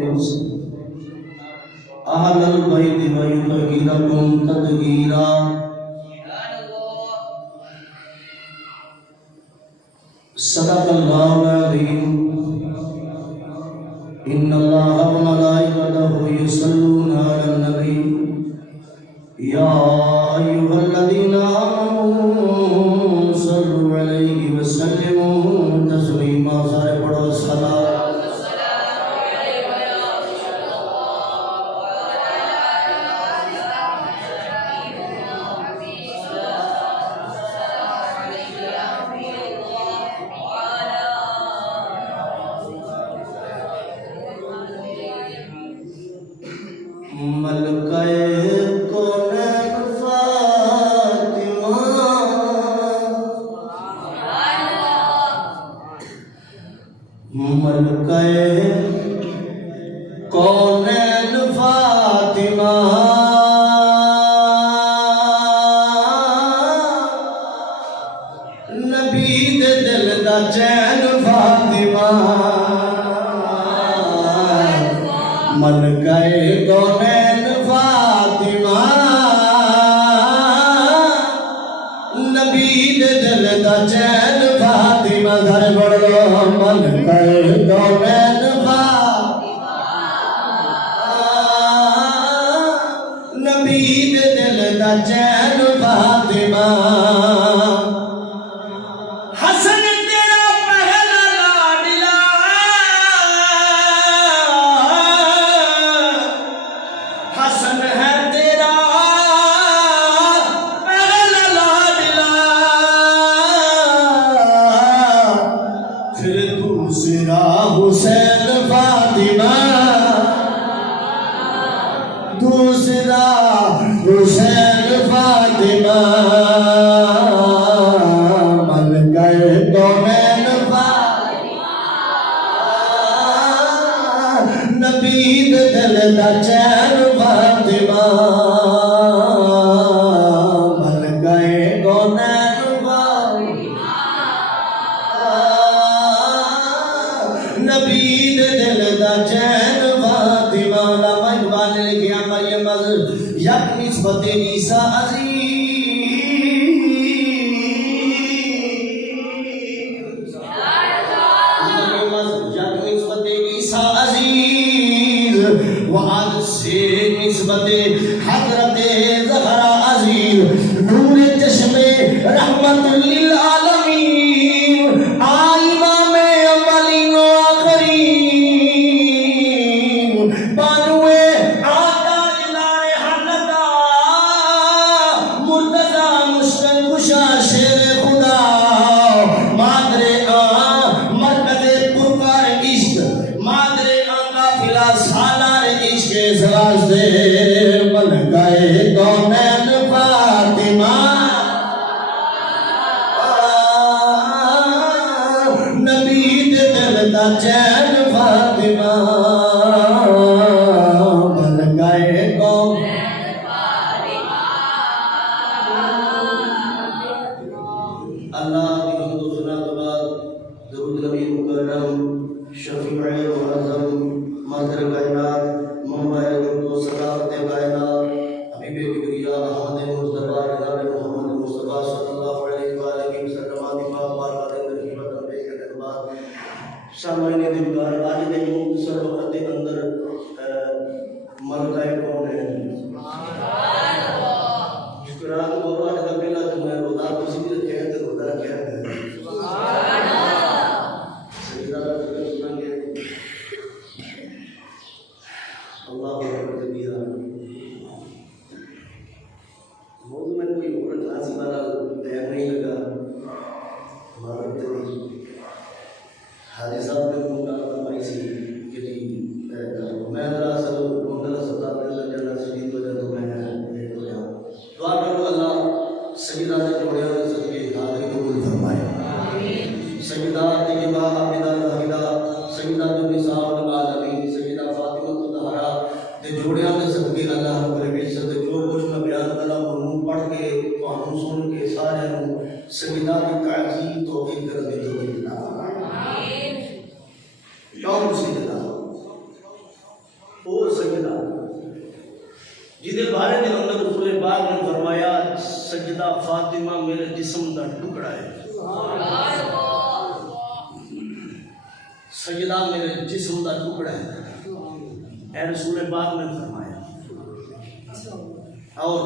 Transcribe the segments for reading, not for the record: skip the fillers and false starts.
ويقدس أهل البيت ويطهركم تطهيرا. صدق الله العظيم. إن الله وملائكته يصلون على النبي يا أيها الذين آمنوا صلوا عليه وسلموا تسليما. سارے پڑھو الصلاة. کونین فاطمہ نبی دے دل دا چین فاطمہ ملکہ کونین فاطمہ نبی دے دل دا چین فاطمہ. گھر بڑھ لو ملکہ کونین فاطمہ نبی دے دل دا چین فاطمہ. حسن تیرا پہلا لاڈلا حسن ہے تیرا پہلا لاڈلا پھر دوسرا حسین فاطمہ دوسرا حسین فاطمہ ملکہ کونین فاطمہ نبی دے دل دا چین فاطمہ ملکہ کونین فاطمہ نبی دے دل دا چین فاطمہ. علامہ اقبال نے لکھا مریم از یک نسبت عیسیٰ عزیز مریم از یک نسبت عیسیٰ عزیز و از سے نسبت حضرت زہرا عزیز نور چشم رحمت للعالمین امام اولین و آخرین بانوے آقا جلال حنتا مرتضی مشکل کشا شیر خدا مادر مرکز پرکار عشق مادر قافلہ سالار عشق سراج دے ملکہ کونین فاطمہ نبی دے دل دا چین فاطمہ ملکہ کونین فاطمہ. اللہ کی حمد و ثنا کے بعد درود نبی مکرم شفیع اعظم مظہر کائنات منبع نور و صداقت کائنات حبیب کبریا احمد مصطفیٰ جناب محمد مصطفیٰ صلی اللہ علیہ وآلہ وسلم آدمہ بارکات ترکیبت بیکت اقبال. سامعین دیدگار آج کے مختصر وقت کے اندر ملکہ کونین شکرات و آج کا پہلا جو میں روزہ کسی بھی کہتے روزہ کہتے ہیں سیدہ ذکر سنیں گے اللہ اکبر کبیرہ. موضوع میں کوئی اور کلاسی والا بیان نہیں لگا ہمارا حاجی صاحب نے مقابلہ فرمائی سی کہ جی میں ذرا اصل مقابلہ سطح دل جانا شدید وجہ تو میں دعا کرو اللہ سیدہ نے جوڑے ہوئے صدقے حاضری قبول فرمائے. سیدہ طیبہ عابدہ زاہدہ سیدہ النساء والعالمین سیدہ فاطمہ الطہرہ دے جوڑیاں دے صدقے اللہ رب العزت جو کچھ میں بیان کرا وہ پڑھ کے تو ہم سن کے سارے سیدہ کی تعظیم توفیق کر دے جو اللہ. کون سیدہ جہدے بارے کے اندر رسول پاک نے فرمایا سجدہ فاطمہ میرے جسم کا ٹکڑا ہے، سجدہ میرے جسم کا ٹکڑا ہے، اے رسول پاک نے فرمایا۔ اور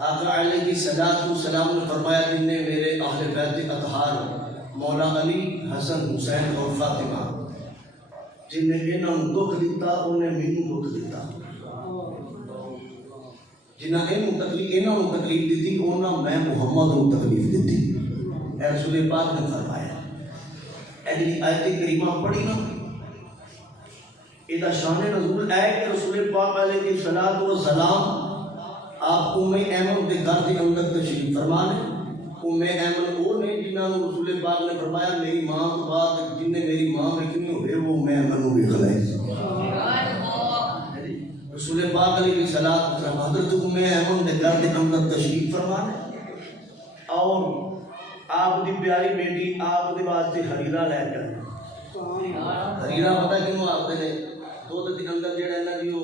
آقا علیہ کی صلاۃ و سلام نے فرمایا جن نے میرے اہل بیت اطہار مولا علی، حسن، حسین اور فاطمہ جن نے انہوں دکھ دیتا انہیں مینوں دکھ دیتا، جنہاں انہوں تکلیف دیتی انہاں میں محمد کو تکلیف دیتی، اے رسول پاک نے فرمایا۔ اے جی آیت کریمہ پڑھی نا، یہ شان نزول ہے کہ رسول پاک علیہ کی صلاۃ و سلام آپ ام ایمن کے گھر کے اندر تشریف فرما لیں۔ ام ایمن وہ نے جنہوں نے رسول پاک نے فرمایا میری ماں کے بعد جن نے میری ماں رکھنی ہوئے وہ ام ایمن کو بھی کھلائے۔ رسول پاک علیہ کی صلاۃ و سلام حضرت ام ایمن کے گھر کے اندر تشریف فرما لیں اور آپ کی پیاری بیٹی آپ کے واسطے حریرہ لے کر، حریرہ پتہ کیوں آتے ہیں دودھ کے اندر جڑا ہے نا جی وہ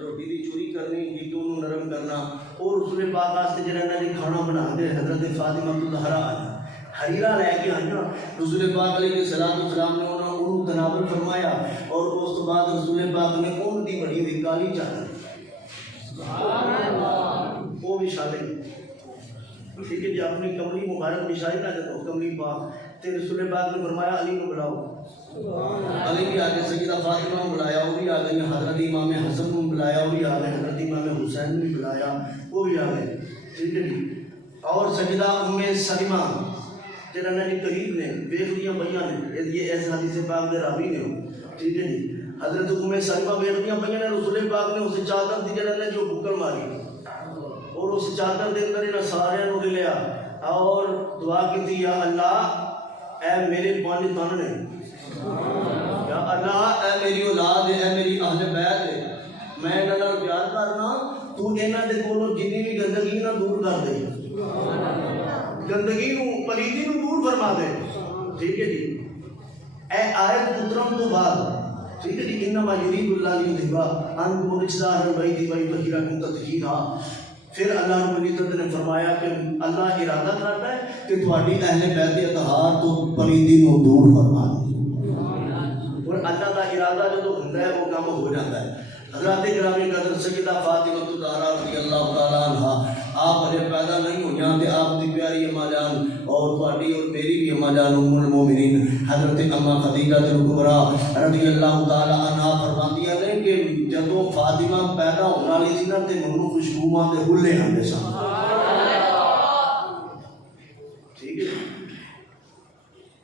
روٹی دی چوری کرنی جی کہ انہوں نرم کرنا، اور رسول پاک واسطے جڑا ہے نا جی کھانا بنا کے حضرت فاطمہ الزہرا آیا حریرہ لے کے آئیاں، رسول پاک علیہ صلاۃ والسلام نے انہوں تناول فرمایا اور اس تو بعد رسول پاک نے ان کی بڑی ہوئی کالی چادر وہ بچھا لی، ٹھیک ہے جی، اپنی کملی مبارک بچھائی نہ جب کملی پاک تے رسول پاک نے فرمایا علی کو بلاؤ، علی بھی آگے سیدہ فاطمہ کو بلایا وہ بھی آگئے، حضرت امام حسن کو بلایا وہ بھی آگئے، حضرت امام حسین بھی بلایا وہ بھی آگئے، ٹھیک ہے جی۔ اور سیدہ ام سلمہ جنہوں نے قریب نے دیکھ لیا پہیاں نے یہ ایسے حدیث پاک دے راوی نے، ٹھیک ہے جی، حضرت ام سلمہ دیکھ لیا پہیاں نے رسول پاک نے اسے چادر دی جنہوں نے جو بکر ماری اور اس چادر دے اندر انہاں سارے نو لیا اور دعا کی تھی یا اللہ اے میرے پانی تن نے، یا اللہ اے میری اولاد ہے، اے میری اہل بیت ہے، میں انہاں نال پیار کرنا، تو انہاں دے کولوں جنی بھی گندگی نہ دور کر دے، گندگی نو پلیدی نو دور فرما دے، ٹھیک ہے جی۔ اے آیت اترن تو بعد ٹھیک ہے جی، انما یرید اللہ لیذہب عنکم الرجس اہل البیت ویطہرکم تطہیرا، پھر اللہ رب العزت نے فرمایا کہ اللہ ارادہ کرتا ہے کہ تہاڈی اہل بیت اطہار تو پلیدی نو دور فرما دے، اور اللہ کا ارادہ جو ہوندا ہے وہ کام ہو جاتا ہے۔ حضرات گرامی قدر سیدہ فاطمہ الزہرا رضی اللہ تعالیٰ عنہا آپ جب پیدا نہیں ہوئیاں کہ آپ کی پیاری اماں جان اور تہاڈی اور میری بھی اماں جان ام المومنین حضرت اماں خدیجہ الکبریٰ رضی اللہ تعالیٰ عنہا فرماندیاں نے کہ جدوں فاطمہ پیدا ہونے والی سی نا تے منوں خوشبواں دے حلے آندے سن، ٹھیک ہے،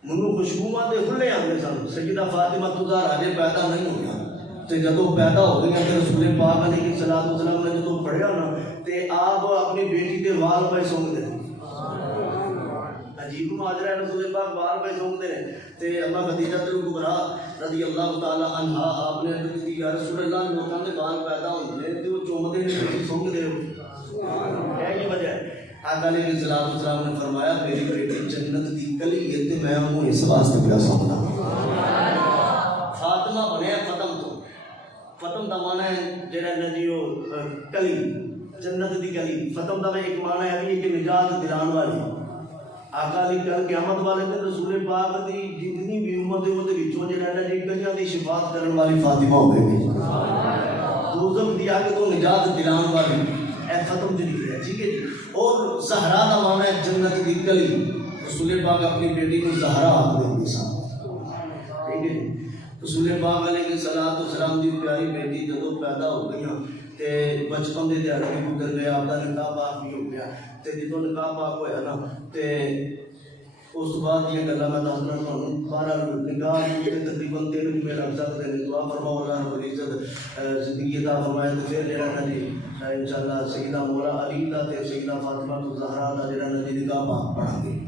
منوں خوشبواں دے حلے آندے سن۔ سیدہ فاطمہ الزہرا جے پیدا نہیں ہوئیاں تے جدوں پیدا ہو گئی تے رسول پاک علیہ الصلوۃ والسلام نے جدوں پڑھیا نا تے آپ اپنی بیٹی دے وال پہ سونگ دے، عجیب ماجرا ہے، رسول پاک وال پہ سونگ دے تے اماں خدیجہ الکبریٰ رضی اللہ تعالی عنہا آپ نے عرض کی یا رسول اللہ لوکاں دے وال پیدا ہوندے تے وہ چومدے نے تسی سونگ دے ہو، کیا یہ وجہ ہے؟ آقا علیہ الصلوۃ والسلام نے فرمایا میری بیٹی جنت دی کلی ہے تے میں انہوں اس واسطے پیا سونگدا۔ فاطمہ بنیا فتم تو، فتم دا معنی ہے جڑا نجی کلی جنت دی کلی، فتم دا ایک معنی ہے بھی کہ نجات دلان والی۔ آقا علی کل قیامت والے دن رسول پاک دی جتنی بھی امت ہے وہ دے وچوں جڑا نجی کلیاں دی شفاعت کرن والی فاطمہ ہوے گی، دوزخ دی آگ تو نجات دلان والی، اے فتم دی لکھ ہے، ٹھیک ہے جی۔ اور زہرا دا معنی ہے جنت دی کلی، رسول پاک اپنی بیٹی کو زہرا آکھدے سن، ٹھیک ہے جی۔ رسول پاک علیہ الصلوۃ والسلام دی پیاری بیٹی جدوں پیدا ہو گئیاں تے بچپن دے دیہڑے بھی گزر گئے، آپ دا نکاح پاک بھی ہو گیا تے جدوں نکاح پاک ہویا نا تے اس بعد یہ گلاں میں دسنا تھانوں، بہرحال نکاح تے تقریباً 3 مہینے لگ سکدے نے، دعا فرماؤ اللہ رب العزت زندگی عطا فرمائے تے پھر جڑا نا جی انشاءاللہ سیدہ مولا علی دا تے سیدہ فاطمہ الزہرا دا جڑا نا جی نکاح پاک پڑھاں گے۔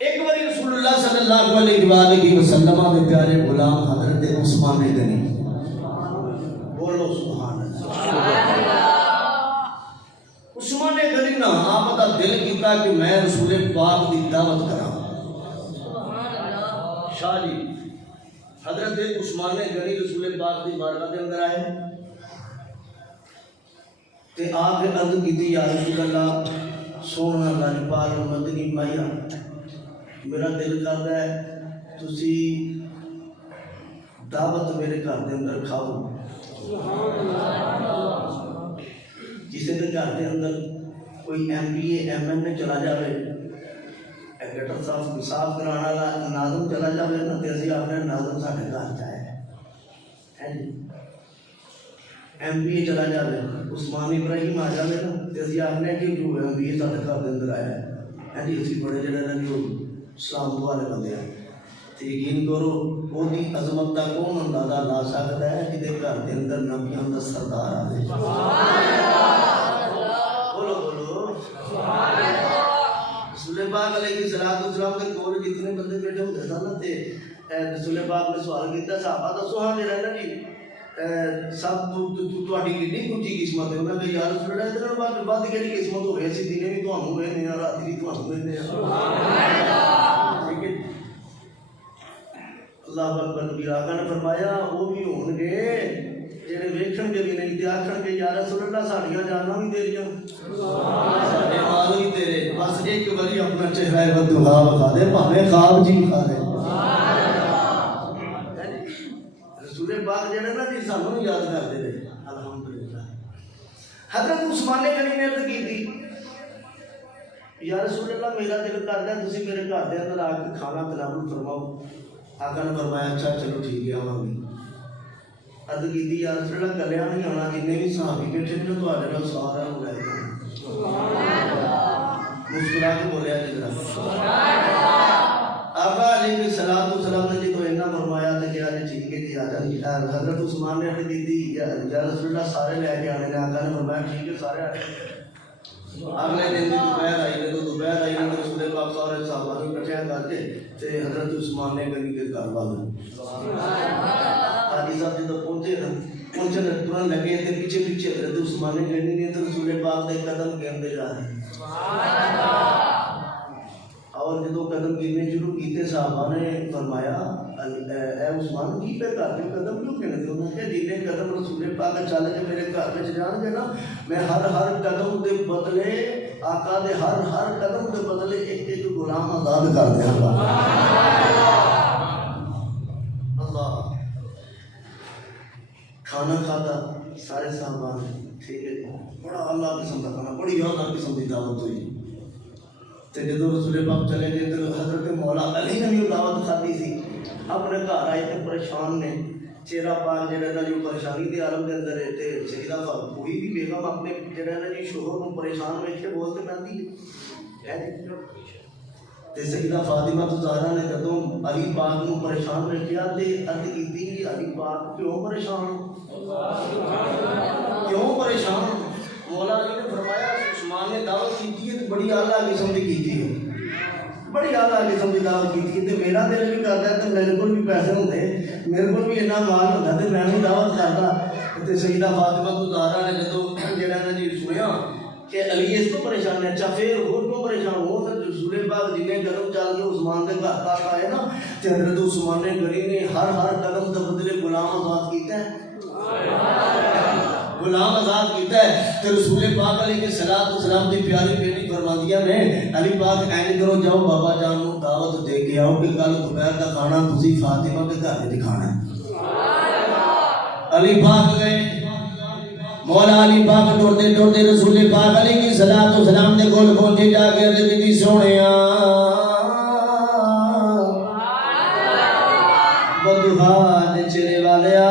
ایک باری رسول اللہ صلی اللہ علیہ وآلہ وسلم کے پیارے غلام حضرت عثمان غنی، بولو سبحان اللہ، عثمان غنی نے آپ کا دل کیتا کہ میں رسول پاک کی دعوت کراں۔ شاہ جی حضرت عثمان غنی رسول پاک کی بارگاہ کے اندر آئے تے آپ عرض کی یا رسول اللہ سونا لاجپال مدنی ماہیا میرا دل کرتا ہے تسی دعوت میرے گھر کے اندر کھاؤ. کسی کے گھر کے اندر کوئی M P A M N A چلا جائے گٹر صاف کرانے والا ناظم چلا جائے نا تو اسی اپنے ناظم سارے گھر چاہے ایم پی اے چلا جائے عثمان ابراہیم آ جائے نا تو اسی آخنے کہ جو ایم پی اے سارے گھر کے اندر آیا ہے جی اسی بڑے جڑے نا جو اسلام والے بندے ہیں تو یقین کرو وہ عظمت کا کون اندازہ لا سکتا ہے جہاں گھر کے اندر نبیوں کا سردار آ جائے. بولو بولو رسول پاک علیہ السلام کے کول جتنے بندے بیٹھے ہوتے سن تے رسول پاک نے سوال کیا صحابہ دسو ہاں جڑا نا جی سب تہاڈی کتنی اونچی قسمت ہے انہاں نے یا رسول اللہ ادھر بعد بعد کیڑی قسمت ہوے اسی دنے بھی تانوں وینے آ رات بھی تانوں وینے آ. سبحان اللہ. ٹھیک ہے اللہ اکبر کبیر. آقا نے فرمایا وہ بھی ہون گے جڑے ویکھن گے بھی نہیں تے آکھن گے یا رسول اللہ ساڈیاں جاناں بھی تیریاں ساڈے مال بھی تیرے بس ایک باری اپنا چہرہ بددعا بتا دے بھاویں خواب جی کھا دے. رسول پاک جڑے نا جی سانوں یاد کرتے رہے الحمدللہ. حضرت عثمان غنی نے عرض کی یا رسول اللہ میرا دل کرتا ہے تسی میرے گھر دے اندر آ کے کھانا تناول فرماؤ. آقا نے فرمایا اچھا چلو ٹھیک ہے آواں گے. عرض کی یا رسول اللہ کلیاں نہیں آنا جتنے بھی صحابی بیٹھے نے تواڈے نال سارا نوں لے جانا. مسکرا کے بولیا جی آقا علیہ السلام نے جی تو اینا فرمایا تے کیا جی ٹھیک ہے جی آ جائیں. حضرت عثمان نے عرض کی یا رسول اللہ سارے لے کے آنے نے. آقا نے فرمایا ٹھیک ہے سارے آ جائیں. اگلے دن کی دوپہر آئی نے تو دوپہر آئی نے رسول پاک سارے صحابہ کو اکٹھا کر کے تے حضرت عثمان نے غنی کے گھر والے حاجی صاحب جب پہنچنے ترن لگے تے پیچھے پیچھے حضرت عثمان غنی نے تو رسول پاک دے قدم گنتے جا رہے اور جدو قدم گرنے شروع کیتے صحابہ نے فرمایا اے عثمان کی پہ کرتے قدم کیوں گرنے؟ انہوں نے کہا جتنے قدم رسول پاک چل کے میرے گھر میں جان گے نا میں ہر قدم دے بدلے آقا دے ہر قدم دے بدلے ایک ایک غلام آزاد کر دیا گا. اللہ کھانا کھاتا سارے صحابہ نے ٹھیک ہے بڑا اللہ قسم کا کھانا بڑی اعلیٰ قسم کی دعوت ہوئی. تے جدو رسول پاک چلے گئے تو حضرت مولا علی نے بھی دعوت کھاتی سی. اپنے گھر آئے تے پریشان نے چہرہ پاک جڑا نا جو پریشانی دے عالم دے اندر ہے تے سیدہ کوئی بھی بیگم اپنے جڑا نا جی شوہر کو پریشان ویکھ کے بولتے پہنتی ہے تے سیدہ فاطمہ زہرا نے جدوں علی پاک نو پریشان ویکھیا تے عرض کیتی کہ علی پاک کیوں پریشان کیوں پریشان؟ مولا علی نے فرمایا عثمان نے دعوت کی ہے تو بڑی اعلیٰ قسم کی ہے بڑی اعلیٰ قسم کی دعوت کی ہے. میرا دل بھی کرتا ہے تو میرے کو بھی پیسے ہوتے میرے کو بھی اتنا مال ہوتا تو میں بھی دعوت کرتا. تو سیدہ فاطمہ زہرا نے جدو جڑا نا جی سنیا کہ علی اس کو پریشان ہے اچھا پھر وہ کیوں پریشان ہو تو رسول پاک جن قدم چل کے عثمان کے گھر تک آئے نا تو حضرت عثمان غنی نے ہر قدم کے بدلے غلام آزاد کیتا ہے غلام آزاد کیتا ہے. تو رسول پاک علیہ السلام کی پیاری بیٹی فرماندیاں نے علی پاک اینج کرو جاؤ بابا جان نو دعوت دے کے آؤ کہ کل دوپہر کا کھانا تسی فاطمہ کے گھر وچ کھانا ہے. علی پاک گئے مولا علی پاک ٹرتے ٹرتے رسول پاک علیہ السلام دے کول پہنچے جا کے عرض کیتی سونیا بدھا دے چلے والیا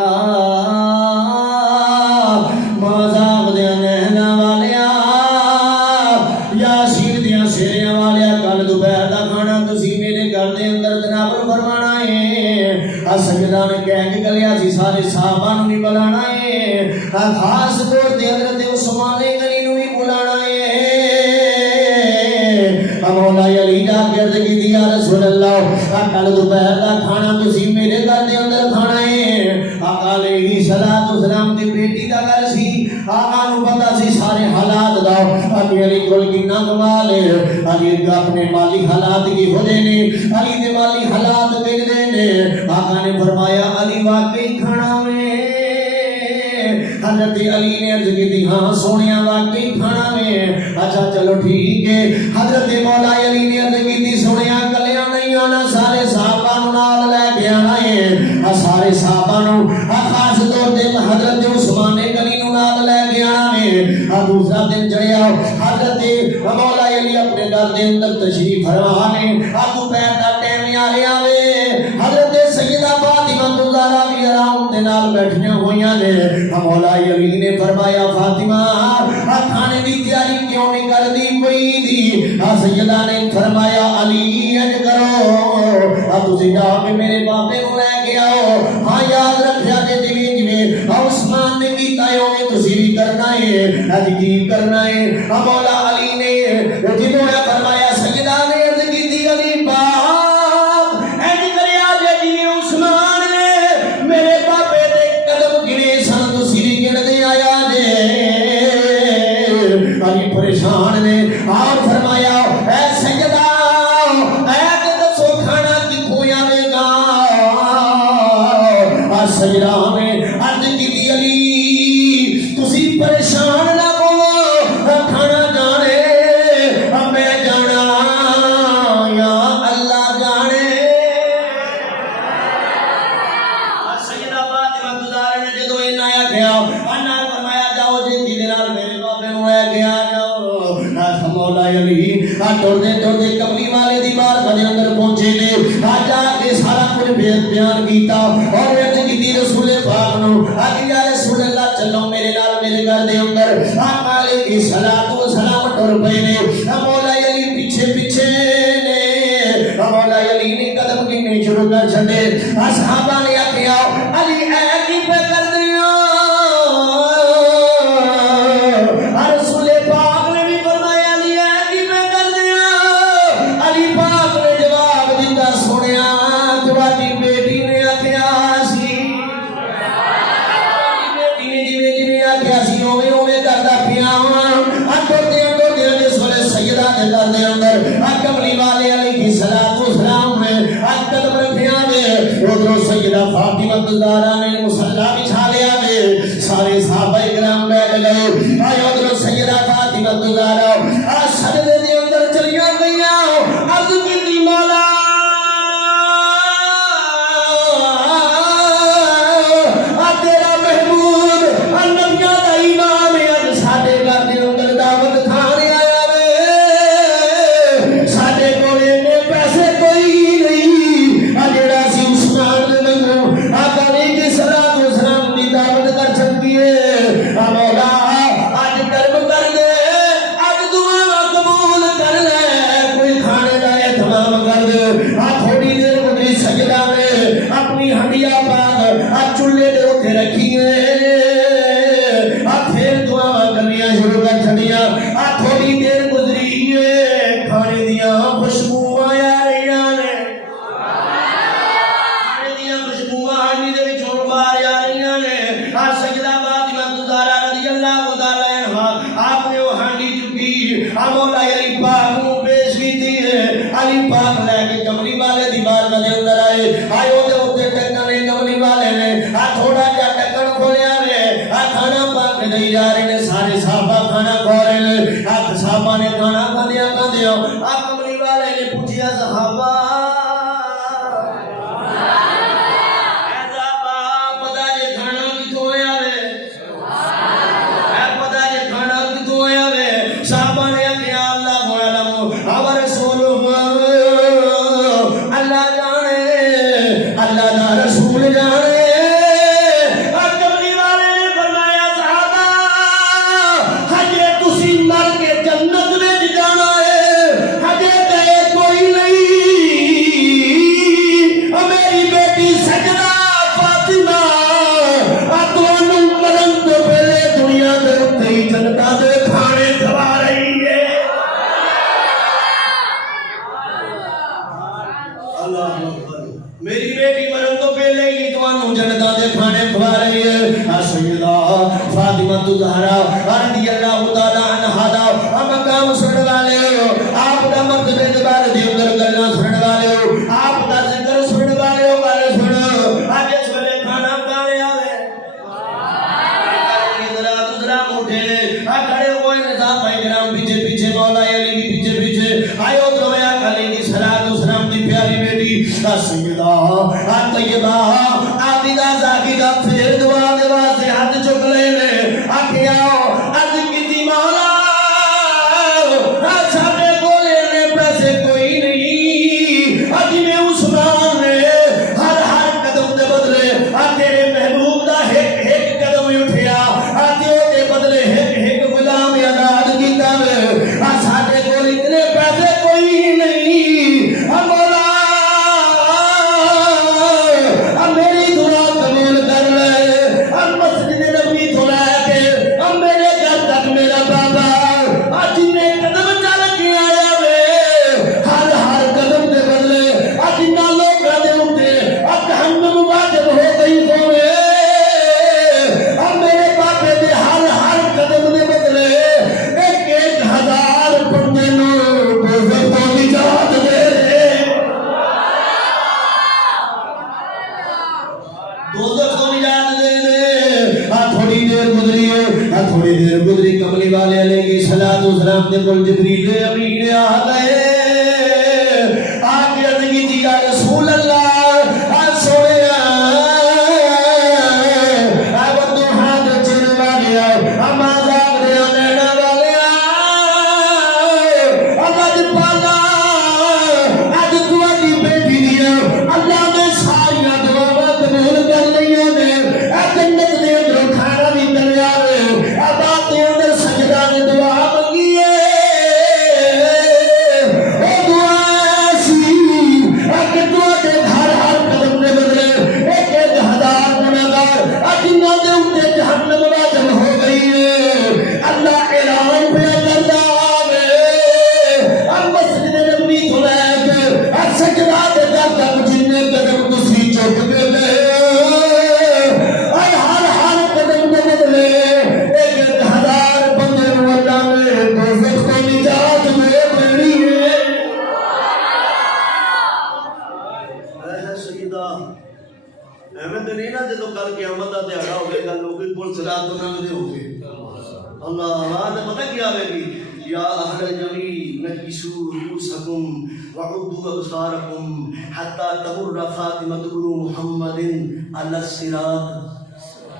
سجدہ نے کہہ کے گلیا سی سارے صحابہ نو نہیں بلانا ہے خاص طور تے حضرت عثمان غنی نو بھی بلانا ہے. مولا علی جا کے عرض کی یا رسول اللہ کل دوپہر کا کھانا تسی میرے گھر دے اندر کھانا ہے. آقا علیہ السلام دی بیٹی دا گھر سی آقا نو پتہ سی سارے حالات دا. علی کول کتنا کمال ہے علی اپنے مالی حالات کی ہو نے علی دے مالی حالات بگڑے نے. آقا نے فرمایا علی واقعی کھانا میں حضرت علی نے عرض کی ہاں سونیا واقعی کھانا میں اچھا چلو ٹھیک ہے حضرت مولا علی نے عرض کی سونیا کلیاں نہیں آنا سارے صحابہ نو نال لے کے آنا ہے سارے صحابہ نو خاص طور تے حضرت عثمان غنی نو نال لے کے آنا ہے دوسرا دن چڑھیا حضرت مولا علی اپنے گھر دے اندر تشریف فرما نے دوپہر دا ٹائم آ رہا وے حضرت سیدہ فاطمہ الزہرا بھی آرام دے نال بیٹھیاں ہویاں نے مولا علی نے فرمایا فاطمہ کھانے دی تیاری کیوں نہیں کردی کوئی دی سیدہ نے فرمایا علی اج کرو تسی جا کے میرے باپے کو لے کے آؤ ہاں یاد رکھیا جے جویں عثمان نے کیتا ہے اوویں تسی بھی کرنا ہے اج کی کرنا ہے مولا علی نے جدوں فرمایا سیدہ نے عرض کیتی علی پاک اج کریا جے جویں عثمان نے میرے باپے دے قدم گنے سن تسی بھی گن دے آیا جے علی پریشان نے اور فرمایا اے سیدہ اے دسو کھانا کتھوں آوے گا سیدہ نے عرض کیتی علی تسی پریشان نہ ہو کھانا جانے میں جانا یا اللہ جانے سیدہ فاطمہ الزہرا نے جدوں انہاں آکھیا انہاں فرمایا جاؤ جی دے نال میرے باپے نوں لے کے آ جاؤ مولا علی ٹردے ٹردے کملی والے دی بارگاہ دے اندر پہنچے نے جا کے سارا کچھ بیان کیتا اور عرض کیتی رسول پاک نو یا رسول اللہ چلو میرے نال میرے گھر دے اندر آقا علیہ الصلوۃ والسلام ٹر پئے نے مولا علی پیچھے پیچھے نے مولا علی نے قدم گننے شروع کر چھڈے صحابہ نے آکھیا علی اے کی پہ کر دیو رسول پاک نے بھی فرمایا علی اے کی پہ کر دیو علی پاک نے جواب دیتا سنیا تہاڈی بیٹی نے آکھیا سی بیٹی نے جویں جویں آکھیا سی اوویں اوویں کردا پیا سیدہ کے گھر دے اندر کملی والے علیہ الصلوۃ والسلام نے قدم رکھیا وے ادھر سیدہ فاطمہ الزہرا نے مصلی بچھا لیا وے سارے صحابہ کرام بیٹھ گئے آئے ادھر سیدہ فاطمہ الزہرا سجدے دے اندر چلیاں گئیاں عرض کیتی مولا تیرا محبوب نبیاں دا امام اج ساڈے گھر دے اندر دعوت کھانے آیا وے ساڈے کول نے پیسے کوئی نہیں جڑا سی عثمان دے منگو آقا علیہ الصلوۃ والسلام دی دعوت کر سکیے مولا اج کرم کر دے اج دعا قبول کر لے کوئی کھانے دا اہتمام کر دے تھوڑی دیر گزری سجدہ میں اپنی ہنڈیا پاک چولہے دے اوتے رکھی پھر دعا کرنیاں شروع کر چھڑیاں تھوڑی دیر گزری کھانے دیاں خوشبو آیا رہیاں نے کھانے دیاں خوشبو ہانڈی دے وچوں باہر آ رہیاں نے سیدہ فاطمہ الزہرا رضی اللہ تعالی عنہا آپ نے وہ ہانڈی چکی مولا علی پاک کو پیش کیتی ہے علی پاک لے کے کملی والے دی بارگاہ دے اندر آئے دے اوتے ٹکن نے کملی والے نے تھوڑا جا ٹکن کھولیا وے کھانا پاک دے جا رہے نے سارے صحابہ کھانا کھا رہے نے صحابہ نے کھانا کھاندیاں کھاندیاں کملی والے نے پوچھیا صحابہ میری بیٹی مرن تو پہلے ہی تمہوں جنتاں دے کھانے کھوا رہی ہے سیدہ فاطمہ الزہرا رضی اللہ تعالی عنہا دا مقام سنن والے ہو آپ دا مرتبے دے بارے دی اندر گلاں سنن والے ہو آپ دا ذکر سنن والے ہو گل سنو اج اس ویلے کھانا کھانے آوے دا پھر دعا دے واسطے ہاتھ چک لے نے آکھے آؤ عرض کیتی مولا ساڈے کولے نے پیسے کوئی نہیں اج میں عثمان نے ہر قدم دے بدلے تیرے محبوب دا ایک قدم اٹھیا تے او دے بدلے ایک غلام آزاد کیتا ساڈے کول اتنے پیسے کوئی نہیں مولا میری دعا قبول کر لے مسجد نبی تو لے کے میرے گھر تک میرا بابا جن قدم چل کے آیا وے ہر قدم دے بدلے جن لوگوں دے اوتے جہنم واجب ہو گئی ہوے میرے بابے دے ہر قدم دے بدلے 1000 بندے نوں دوزخ تو نجات دے دوزخ کو نجات دے دے تھوڑی دیر گزری کملی والے علیہ الصلوۃ والسلام دے کول جبریل امین آ گئے آگے عرض کی یا رسول اللہ سونیا بدو ہاتھ چر والیا اما جاگ دے نینا والیا اللہ دی پالا اج تواڈی بیٹی دیا اللہ نے ساری دعاواں قبول کر لیاں نے جنت دے اندر کھانا بھی کریا وے بات دے اندر سجدہ نے دعا منگی ہے او دعا سی کہ تواڈے ہر قدم دے بدلے 1000 گناہگار جنہاں دے اوتے جہنم واجب ہو گئی ہے اللہ اعلان پہ کردا وے مسجد نبوی تو لے کے سجدہ دے تک جن قدم تسی چک دے ہر قدم دے بدلے 1000 بندے نوں اللہ نے دوزخ تو نجات دے دینی ہے اے سیدہ ایویں تے نہیں نا جدوں کل قیامت دا دیہڑا ہوے گا لوگ پل صراط تو لنگدے ہو گے اللہ آواز پتہ کیا آئے گی یا اہل الجمی نکسوا رؤوسکم وعدوا ابصارکم حتی تمر فاطمہ بنت محمد علی الصراط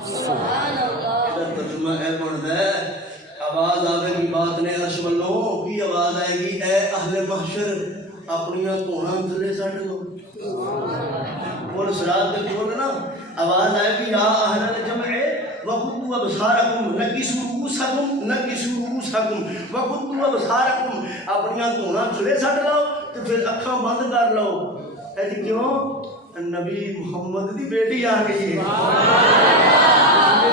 سبحان اللہ ادھر ترجمہ ہے پڑھتا ہے آواز آئے گی بات نے عرش والوں کی آواز آئے گی اے اہل محشر اپنیاں دھونا تھلے سٹ دو پل صراط دے کول نا آواز آئے گی یا اہل الجمع وغضوا ابصارکم نکسوا رؤوسکم وغضوا ابصارکم اپنیاں دھونا تھلے سٹ لو تے پھر اکھاں بند کر لو اے کیوں نبی محمد دی بیٹی آ گئی ہے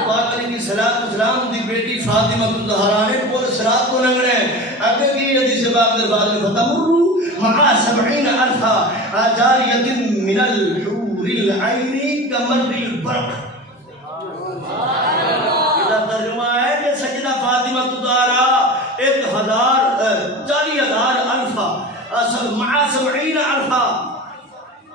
پاک علیہ الصلوۃ والسلام دی بیٹی فاطمہ الزہرا نے پل صراط کو لنگنا ہے اگے کی حدیث پاک دے بعد میں فتمر مع 70,000 جاریۃ من الحور العین کمر البرق یہ ترجمہ ہے کہ سیدہ فاطمہ الزہرا 40,000 الفا مع 70,000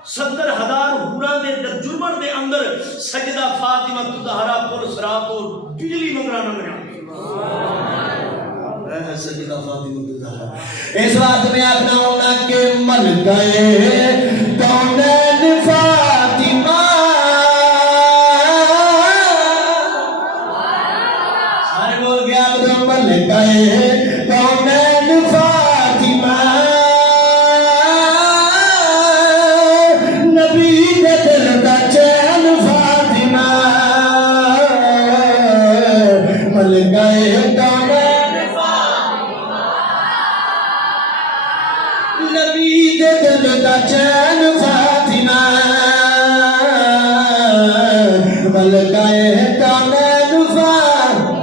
70,000 حوراں دے جرمن دے اندر سجدہ فاطمہ الزہرا پل صراط تو بجلی منگنا منگنا اے سجدہ فاطمہ الزہرا اس بات میں آخنا ہونا کہ ملکہ کونین فاطمہ سارے بول گیا ملکہ کونین فاطمہ چین فاطمہ ملکہ کونین فاطمہ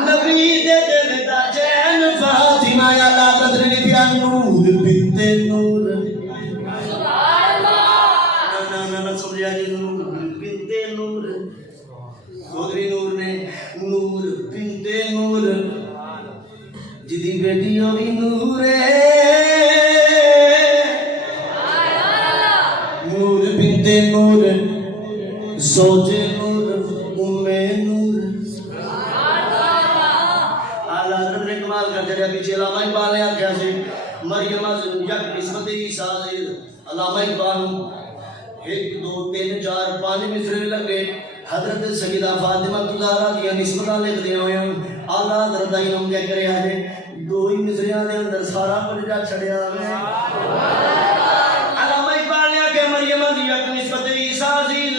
نبی دے دل دا چین فاطمہ یا لا قدر نبیا نور بنت نور سبحان اللہ نا سمجھا جی نور بنت نور دوسری نور نے نور بنت نور جدی بیٹی ہوئی نور نور بنت نور زوج نور ام نور اعلیٰ حضرت نے کمال کر دیا پیچھے علامہ اقبال نے آخیا سے مریم از یک نسبت عیسیٰ سے علامہ اقبال ایک دو تین چار پانچ مصرے لگے حضرت سیدہ فاطمہ زہرا دی نسبتاں لکھ دیا ہوئے اعلیٰ حضرت انہوں نے کرے آجے دو ہی مصریاں دے اندر سارا پرجا چھڑیا ہوئے علامہ اقبال نے کہ مریم عزیزت نسبت عیسیٰ عزیز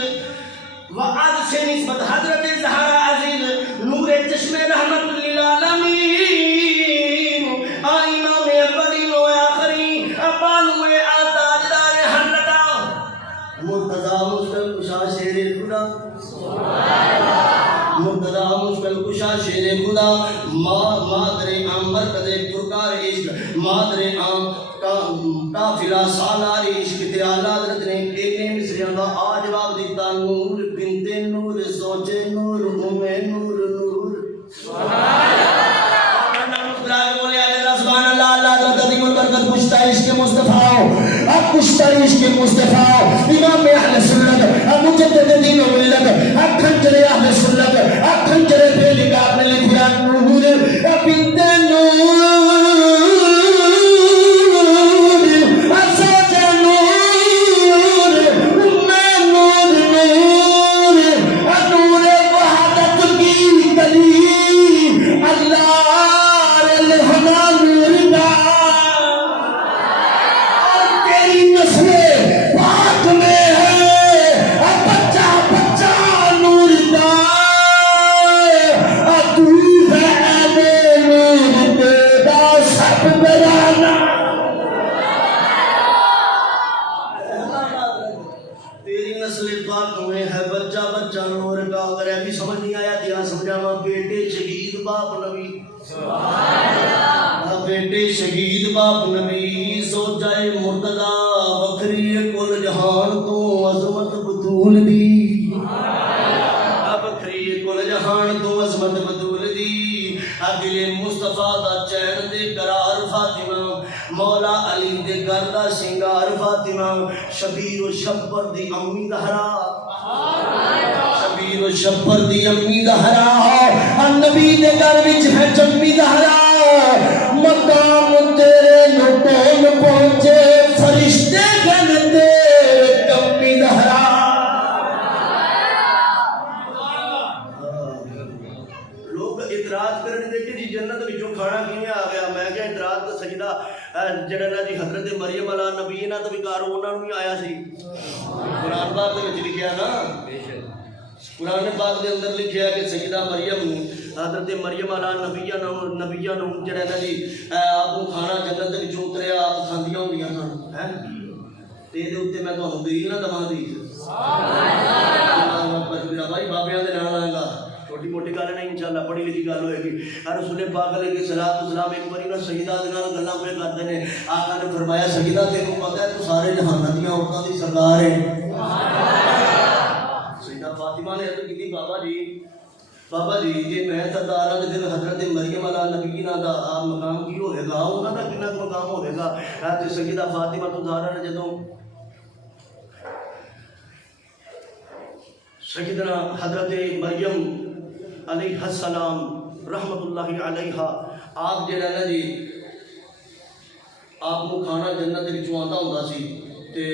وعد سے نسبت حضرت زہرا عزیز نور چشم رحمت للعالمین امام اولین و آخرین بانو تاجدار حضرت مرتضی مشکل کشا شیر خدا مرتضی مشکل کشا شیر خدا مادر عام مرکز پرکار عشق مادر عام قافلہ سالار عشق تے اعلیٰ حضرت نے اینے مصریاں دا آ جواب دیتا نور بنت نور سوچے نور امے نور نور سبحان اللہ کشتہ عشق مصطفیٰ اب کشتہ عشق مصطفیٰ امام اہل سنت مجدد دین و ملت کھنجر اہل سنت کھنجر پہ لکھا اپنے لکھیا نور بنت نور بیٹے شہید باپ نبی سو جائے مرتضی وکری کل جہان تو عظمت بطول دی وکری کل جہان تو عظمت بطول دی دل مصطفیٰ دا چین دے قرار فاطمہ مولا علی دے گھر دا شنگار فاطمہ شبیر و شبر دی امی دہرا شبیر و شبر دی امی دہرا نبی دے گھر وچ ہے جمی دہرا مقام تیرے نٹون پہنچے فرشتے گنتے کمی دہرا لوگ اعتراض کرنے دے کہ جی جنت وچوں کھانا کیویں آ گیا میں کہ اعتراض تو سجدہ جڑا نا جی حضرت مریم علیہ نبی نا تو وکار انہاں نوں بھی آیا سی قرآن پاک دے وچ لکھیا نا قرآن پاک دے اندر لکھیا کہ سیدہ مریم حضرت مریم علیہ نبیہ نوں جڑا نا جی آپ کو کھانا جنت دے وچوں اتریا آپ کھاندیاں ہوندیاں سن ہیں تے دے اوتے میں تانوں دلیل نہ دواں دی سبحان اللہ بھائی بابیاں دے نال آئے گا چھوٹی موٹی گل نہیں انشاءاللہ بڑی لکھی گل ہوئے گی رسول پاک علیہ الصلوۃ والسلام ایک باری نا سیدہ دے نال گلاں پہ کردے نے آقا نے فرمایا سیدہ تینوں پتہ ہے تو سارے جہان دیاں عورتاں دی سردار ہے سیدہ فاطمہ نے عرض کی بابا جی جی میں سردار ہاں تے حضرت مریم علیہ نبی دا مقام کی ہوئے گا انہاں دا کتنا مقام ہوئے گا تے سیدہ فاطمہ تو زہرا نے جدوں سیدنا حضرت مریم علیہ السلام رحمت اللہ علیہ آپ جڑا نا جی آپ کو کھانا جنت دے وچوں آندا ہوندا سی تے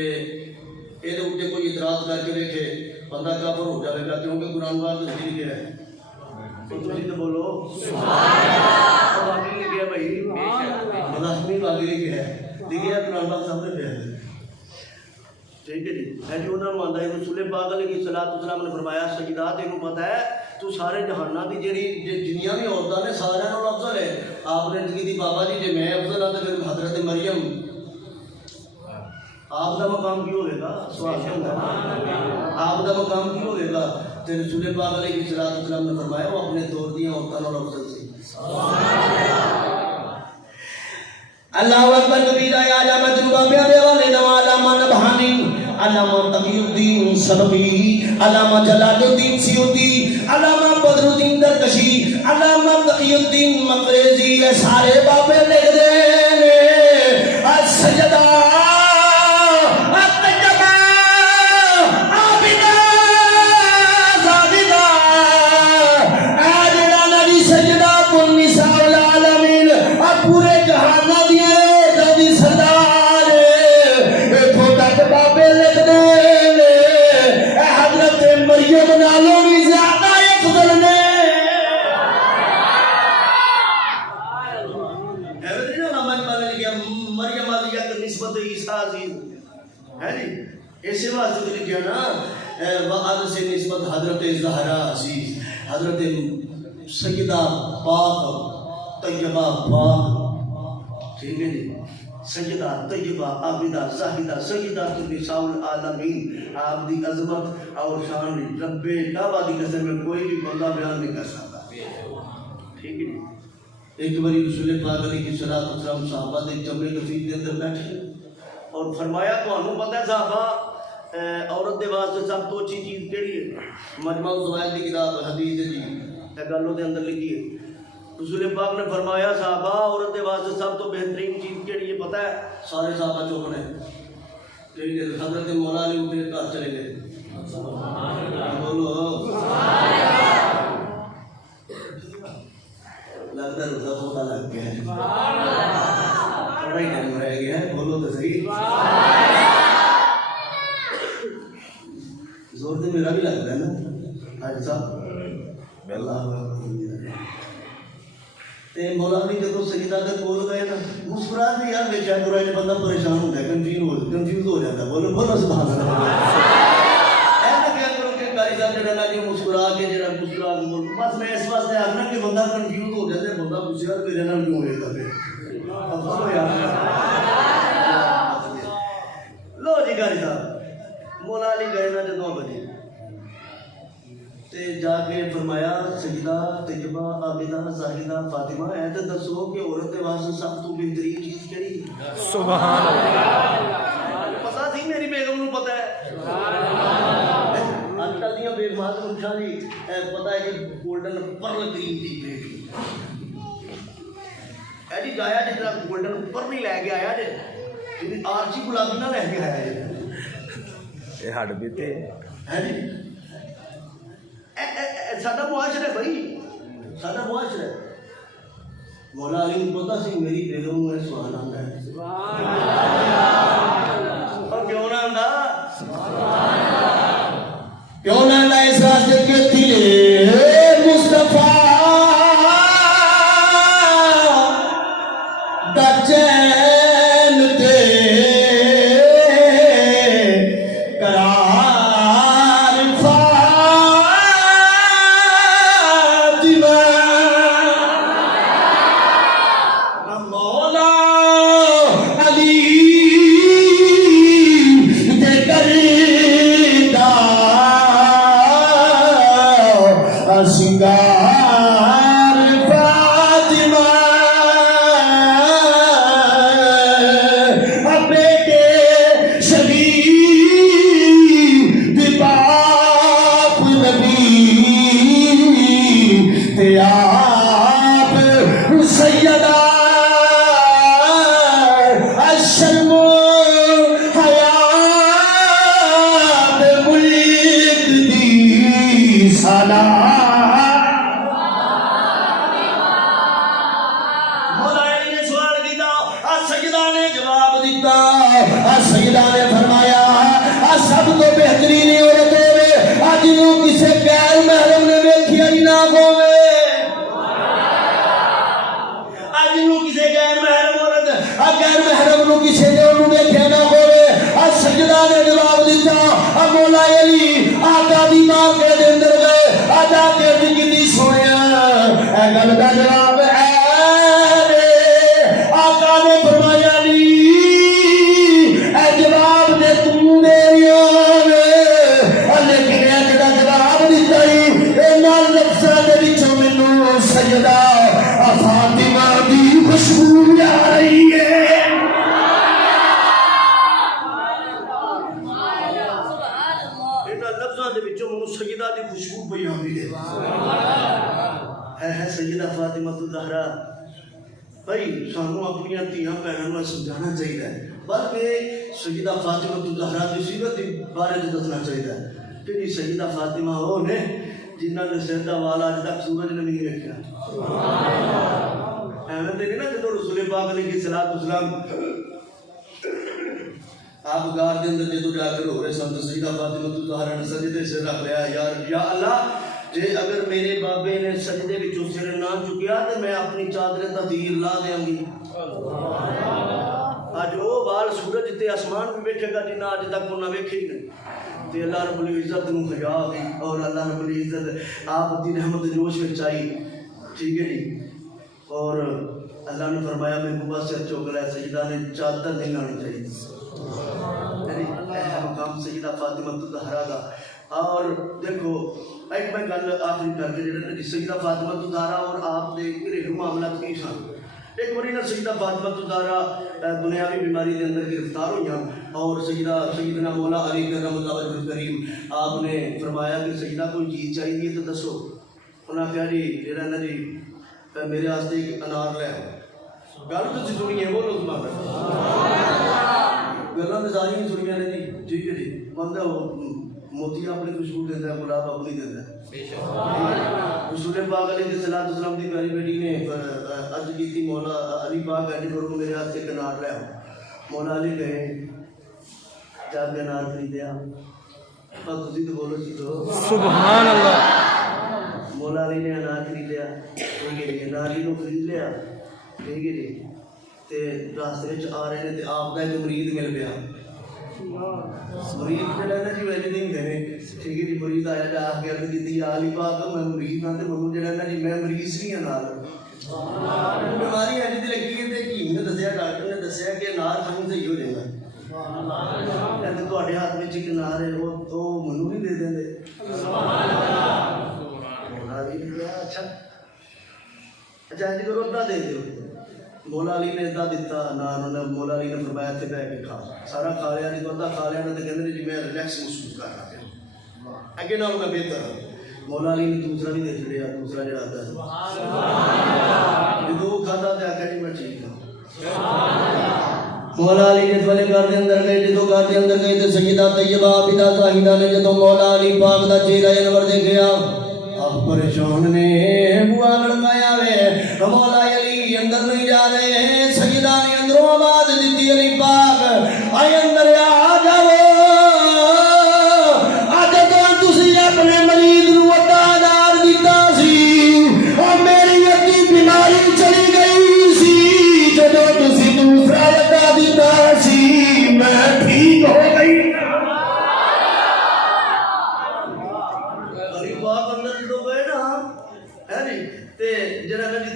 اے دے اوتے کوئی اعتراض کر کے ویکھے بندہ کافر ہو جائے گا کیونکہ قرآن پاک میں لکھیا ہے تو تسی تے بولو سبحان اللہ باقی لکھیا ہے بھائی لازمی باقی لکھیا ہے لکھیا ہے قرآن پاک سامنے پہ ہے ٹھیک ہے جی ہے جی انہوں نے آندا ہے رسول پاک علیہ الصلوۃ والسلام نے فرمایا سیدہ تینوں پتہ ہے تو سارے جہاناں دی جڑی جنیاں بھی عورتاں نے سارے نال افضل ہے آپ نے کہی بابا جی جے میں افضل ہاں تے پھر حضرت مریم آپ دا مقام کی ہوئے گا سوال ہے آپ دا مقام کی ہوئے گا تے رسول پاک علیہ الصلوۃ والسلام نے فرمایا وہ اپنے دور دی عورتاں نال افضل سی اللہ اکبر کبیرہ یا جا مجروبہ پیارے والے نوالا من بہانی علامہ تقی الدین سبقی علامہ جلال الدین سیوطی علامہ بدر الدین درکشی علامہ تقی الدین مقریزی یہ سارے بابے لکھ دینے سجدہ بابے لکھ دے وعد سے نسبت حضرت زہرا عزیز، حضرت سیدہ پاک طیبہ پاک، ٹھیک ہے جی، سیدہ طیبہ عابدہ زاہدہ سیدہ النساء العالمین، آپ دی عظمت اور شان رب کعبہ دی قسم میں کوئی بھی بندہ بیان نہیں کر سکتا، ٹھیک ہے جی۔ ایک باری رسول پاک علیہ الصلوۃ والسلام صحابہ دے جمع کثیر دے اندر بیٹھے اور فرمایا تانوں پتہ ہے صحابہ عورت دے واسطے سب تو اچھی چیز کیڑی ہے؟ مجمع الزوائد کی کتاب حدیث ہے جی، یہ گل دے اندر لکھی ہے، رسول پاک نے فرمایا صحابہ عورت دے واسطے سب تو بہترین چیز کیڑی ہے پتہ ہے؟ سارے صحابہ چپ نے، ٹھیک ہے، حضرت مولا علی اٹھ کے گھر چلے گئے، بولو لگتا ہے روزہ پوتا لگ گیا ہے، تھوڑا ہی ٹائم رہ گیا ہے، بولو تو صحیح، زور سے میرا بھی لگتا ہے نا حاجی صاحب، اللہ تے مولا علی جب سیدہ دے کول گئے نا مسکرا کے یار بے چین ہو بندہ پریشان ہوتا ہے، کنفیوز ہو جاتا ہے، بولو بولو سبحان اللہ، ایسا کیا کرو کہ قاری صاحب جڑا نا جی مسکرا کے جڑا مسکرا کے بس میں اس واسطے آخنا کہ بندہ کنفیوز ہو جاتا ہے، بندہ پوچھے یار میرے نال کیوں ہوئے گا لو جی قاری صاحب مولا علی گئے نا جدوں بجے تے جا کے فرمایا سیدہ طیبہ عابدہ زاہدہ فاطمہ اے تے دسو کہ عورت دے واسطے سب تو بہترین چیز کیڑی ہے؟ سبحان اللہ، پتہ سی میری بیگم نوں پتہ ہے، اج کل دیاں بیگماں نوں پوچھا جی پتہ ہے کہ گولڈن پرل گرین ٹی بیٹی اے جی جایا جی جڑا گولڈن پرل لے کے آیا جی آرچی گلابی نہ لے کے آیا جی، اے ہڈ بھی تے ہے جی ساڈا معاشرہ ہے بھائی، ساڈا معاشرہ ہے، مولا علی کو پتہ سی میری بیگم میں سبحان اللہ ہے، اور کیوں نہ آندا کیوں نہ آندا اس راستے کے دل مصطفیٰ دا چین تے سیدہ نے فرمایا سب تو بہترین عورت ہوے اج نو کسے غیر محرم نے ویکھیا ہی نہ ہوے، اج نو کسے غیر محرم عورت غیر محرم نو کسے نے اونوں ویکھیا نہ ہوے، سیدہ نے جواب دیتا مولا علی آقا دی ماں کے اندر گئے آجا کے کتنی سنیا اے گل دا جواب ہے آقا نے فرمایا جواب دے تم میریا لیکن جڑا جواب دیتا ہی لفظاں دے وچوں مینوں سیدہ فاطمہ دی خوشبو آ رہی ہے، لفظاں دے وچوں مینوں سیدہ دی خوشبو پئی آندی ہے سیدہ فاطمہ الزہرا۔ بھائی سانوں اپنی دھیاں بہنوں نوں سمجھانا چاہیے، بلکہ سیدہ فاطمہ الزہرا دی سیرت کے بارے میں دسنا چاہیے کہ جی سیدہ فاطمہ وہ نے جنہاں دے سر دا وال اج تک سورج نے نہیں رکھا، ایویں تے نہیں نا جدوں رسول پاک علیہ الصلوۃ والسلام آپ گار دے اندر جدوں جا کر ہو رہے سن سیدہ فاطمہ الزہرا نے سجدے سے رکھ لیا یا اللہ جے اگر میرے بابے نے سجدے وچوں سر نہ چکیا تو میں اپنی چادر تطہیر لا دیاں گی، اج وہ وال سورج تے آسمان بھی ویکھے گا جنہ اج تک انہاں ویکھے ہی نہیں، تو اللہ رب العزت نو خجا گئی اور اللہ رب العزت آپ دی رحمت جوش میں چائی، ٹھیک ہے جی. اور اللہ نے فرمایا میں بوا سے چوک رہا ہے، سجدہ نے چادر نہیں لانی چاہیے، یعنی مقام سیدہ فاطمہ الزہرا دا. اور دیکھو ایک میں گل آخری کر کے جڑا سیدہ فاطمہ الزہرا اور آپ دے گھریلو معاملات کی سن. ایک باری نا سیدہ فاطمہ الزہرا دنیاوی بیماری دے اندر گرفتار ہوئی اور سیدنا مولا علی کرم اللہ وجہ الکریم آپ نے فرمایا کہ سیدہ کوئی چیز چاہیے تو دسو. انہوں نے کہا جی جڑا نا جی میرے واسطے ایک انار لے آؤ. گل تو سنی ہے، بولو گلاں تو ساری نہیں سنیا نے جی، ٹھیک ہے جی. بندہ موتی اپنی خوشبو دیتا ہے، گلاب اپنی دیتا ہے. رسول پاک علیہ السلام کی پیاری بیٹی نے عرض کی تھی مولا علی پاک ایڈی کرو میرے ہاتھ سے ایک انار لے آؤ. مولا علی گئے جا کے انار خریدیا. تسی تو بولو سی تو سبحان اللہ. مولا علی نے انار خریدیا، ٹھیک ہے جی. انار علی کو خرید لیا، ٹھیک ہے جی. تے راستے میں آ رہے ہیں تے آپ کا ایک مرید مل پیا. مرید جڑا نا جی ویسے نہیں ہوندے، ٹھیک ہے جی. مرید آیا جا کے عرض کیتی یا علی پاک میں مرید ہاں تے مینوں جڑا نا جی میں مریض نہیں ہاں نال بیماری ہے جی لگی ہے تے حکیم نے دسیا، ڈاکٹر نے دسیا کہ انار کھانے صحیح ہو جائے گا. کہتے تواڈے ہاتھ وچ ایک انار ہے وہ مینوں نہیں دے دیندے. اچھا اچھا انج کرو ادا دے دیو. مولا علی نے ادا دیتا انار. مولا علی نے فرمایا تے بیٹھ کے کھا. سارا کھا لیا نہیں تو ادا کھا لیا. تے کہندے جی میں ریلیکس محسوس کر رہا ہوں، اگے نال میں بہتر ہوں. مولا علی نے دوسرا بھی دے چھڑیا، دوسرا جڑا آتا ہے جدو کھاتا تے آکھیا جی میں ٹھیک ہوں. مولا علی جس والے گھر دے اندر گئے، جدو گھر دے اندر گئے تے سیدہ طیبہ عابدہ زاہدہ نے جدو مولا علی پاک دا چہرہ انور دیکھیا آپ پریشان نے بوا لڑکایا وے. مولا علی اندر نہیں جا رہے. سیدہ نے اندروں آواز دیتی علی پاک آئے اندر آ جاؤ. اج تو تسی اپنے مریض نو ادا انار دیتا سی اور میری اتی بیماری چلی گئی سی. جدو تسی دوسرا ادا دیتا سی میں ٹھیک ہو گئی.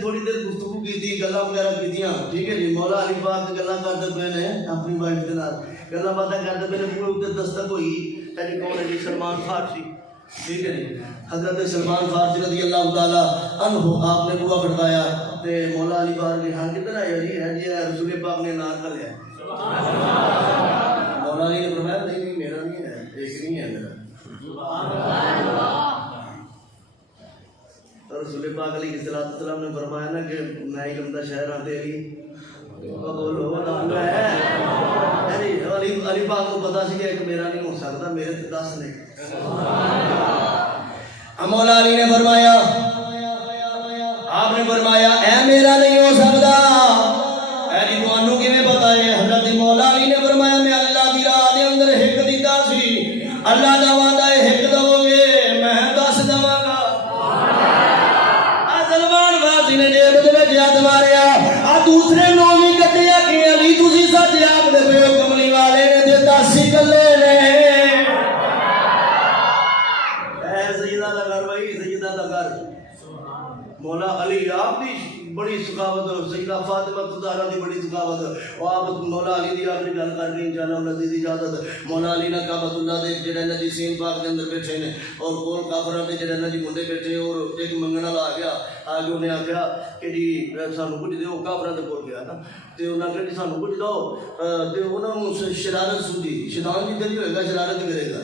تھوڑی دیر گفتگو کی گلا وغیرہ کی، ٹھیک ہے جی. مولا علی پاک گلا کرتے پے نے اپنی وائف کے نال گلا باتیں کرتے پے نے. بوئے اتنے دستک ہوئی. جی کون ہے جی؟ سلمان فارسی، ٹھیک ہے جی. حضرت سلمان فارسی رضی اللہ تعالیٰ عنہ آپ نے بوا کھڑکایا تے مولا علی پاک نے ہاں کدھر آیا جی؟ ہے جی رسول پاک نے انار کھا لیا. مولا علی نے فرمایا نہیں میرا نہیں ہے، ایک نہیں ہے میرا. رسول پاک علیہ السلام نے فرمایا نا کہ میں علم دا شہر ہاں تیری بولو ہے. علی پاک کو پتا سی کہ میرا نہیں ہو سکتا، میرے تے 10 نے. مولا علی نے فرمایا، آپ نے فرمایا اے میرا نہیں ہو سکتا، اے جی تانوں کیویں پتا ہے؟ حضرت مولا علی نے فرمایا میں اللہ دی راہ دے اندر ہک دیتا سی. اللہ دا وعدہ ہے ہک دو گے میں 10 دواں گا. نے جیب دے وچ ہاتھ ماریا آ دوسرے نو بھی کٹیا کہ علی تسی سچ آکھدے پے ہو کملی والے نے تے 10 کلے نے. اے سیدہ دا گھر بھائی، سیدہ دا گھر. مولا علی آپ دی بڑی سخاوت، سیدہ فاطمہ الزہرا دی بڑی سخاوت. اور آپ مولا علی دی آخری گل کر کے انشاءاللہ اللہ دی اجازت. مولا علی نے کعبۃ اللہ دے جڑے نبی سین پاک دے اندر بیٹھے نے اور کول کافراں دے جڑے نبی منڈے بیٹھے اور ایک منگن والا آ گیا. آگے انہیں آخیا کہ جی سانو کچھ دیو. کافراں دے کول گیا نا تے انہاں آخیا جی سانو کچھ دو. تے انہاں نوں شرارت سوجی. شیطان جی تے ہوئے گا شرارت کرے گا.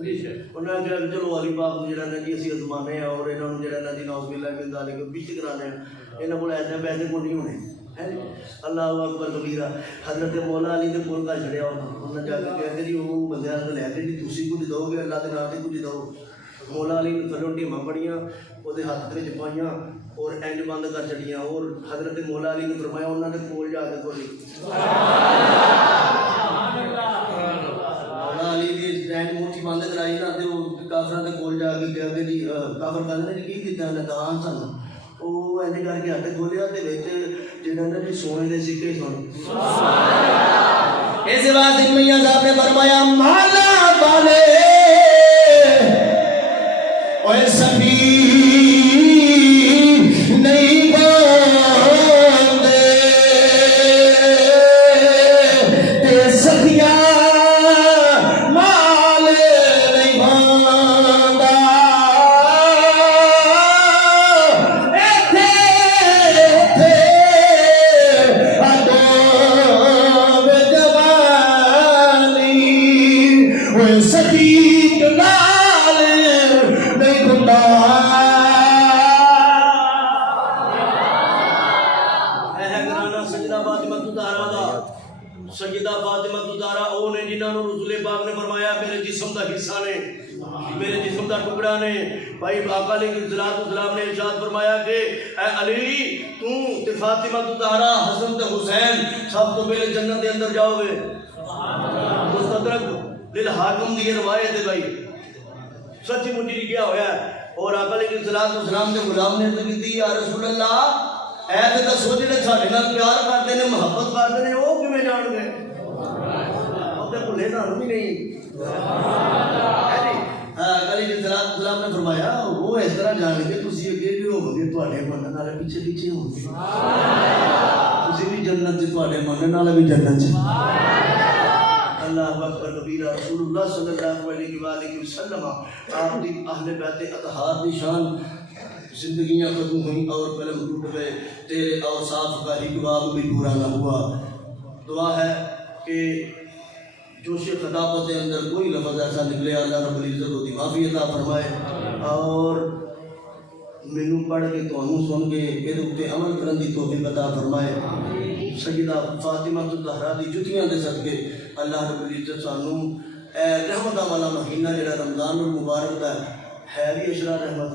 انہوں نے کہا چلو علی پاک کو جڑا نا جی اسی ازمانے ہیں اور انہوں نے جڑا نا جی نعوذ باللہ من ذالک بیچ کرانے ہیں. انہوں کو ایسے پیسے کو نہیں ہونے. اللہ اکبر کبیرہ. حضرت مولا علی دے کول کا چھڑیا انہوں نے جا کے کہا کہ جی وہ بندیاں نے لے کے جی تسی کچھ دو گے اللہ دے نام تے کچھ دو. مولا علی نے تھلوں ٹیماں پڑیاں وہ ہاتھ وچ پائیاں اور اینج بند کر چڑیاں. اور حضرت مولا علی نے فرمایا انہوں نے کول جا کے کھولی. مولا علی دی اینج موٹھی بند کرائی نا تے وہ کافراں دے کول جا کے کہا کہ جی کافر کہندے نے کی کیتا نے دان سن. وہ اینج کر کے ہاتھ کھولیا تے وچ جڑا نا جی سونے دے سکے سن. اس واسطے میاں صاحب نے فرمایا مالا والے میرے جسم کا ٹکڑا نے بھائی آقا علیہ السلام نے ارشاد فرمایا کہ اے علی تو فاطمہ تو زہرا حسن تے حسین سب تو پہلے جنت کے اندر جاؤ گے. مستدرک للحاکم دی روایت ہے بھائی سچی مجھے کیا ہویا ہے. اور آقا علیہ السلام کے غلام نے تو کی یا رسول اللہ اے تے دسو جڑے ساڈے نال پیار کرتے نے محبت کرتے نے وہ کیویں جان گے او تے بھلے سانوں بھی نہیں. علیہ السلام نے فرمایا وہ اس طرح جان گے تسی اگے بھی ہو گے تواڈے منن والے پیچھے پیچھے ہون گے تسی بھی جنت چ تواڈے منن والے بھی جنت چ. اللہ اکبر کبیرہ. رسول اللہ صلی اللہ علیہ وآلہ وسلم آپ دی اہل بیت اطہار دی شان زندگیاں ختم ہوئیں اور قلم ٹوٹ گئے تیرے اوصاف کا ہی جواب بھی پورا نہ ہوا. دعا ہے کہ جوش خطابت کے اندر کوئی لفظ ایسا نکلے اللہ رب العزت ہوتی معافی عطا فرمائے اور مینوں پڑھ کے تانوں سن کے یہ عمل کرن دی توفیق عطا فرمائے. سیدہ فاطمہ الزہرا دی جتیاں دے صدقے اللہ رب العزت سانوں اے رحمتاں والا مہینہ جڑا رمضان المبارک دا ہے بھی اشرا رحمت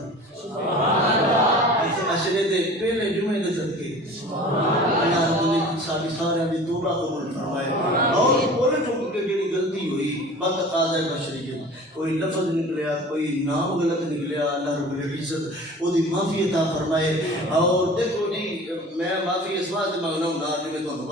ایسے اشرے دے پہلے جمعے دے صدقے اللہ رب العزت ساری سارے دی توبہ قبول فرمائے اور پورے چک کے جڑی غلطی ہوئی بتقاضۂ بشریت کوئی لفظ نکلیا کوئی نام غلط نکلیا اللہ رب العزت وہ دی معافی عطا فرمائے. اور دیکھو جی میں معافی اس واسطے مانگنا ہوں نا جی میں